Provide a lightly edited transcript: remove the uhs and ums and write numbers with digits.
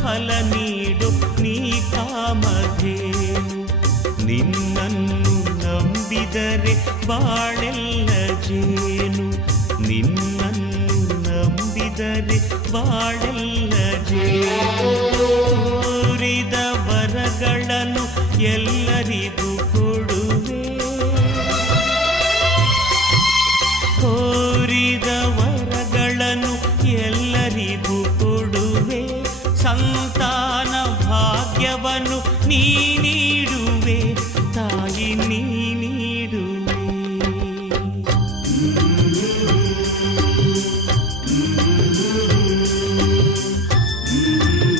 ಫಲ ನೀಡು ನೀ ಕಾಮಧೇನು. ನಿನ್ನನ್ನು ನಂಬಿದರೆ ಬಾಳೆಲ್ಲ ಜೇನು, ನಿನ್ನನ್ನು ನಂಬಿದರೆ ಬಾಳೆಲ್ಲ ಜೇನು. ಕೋರಿದ ವರಗಳನ್ನು ಎಲ್ಲರಿಗೂ ಕೊಡುವೆ, ಕೋರಿದ ವರಗಳನ್ನು ಎಲ್ಲರಿಗೂ ಕೊಡುವೆ. ಸಂತಾನ ಭಾಗ್ಯವನ್ನು ನೀ ನೀಡು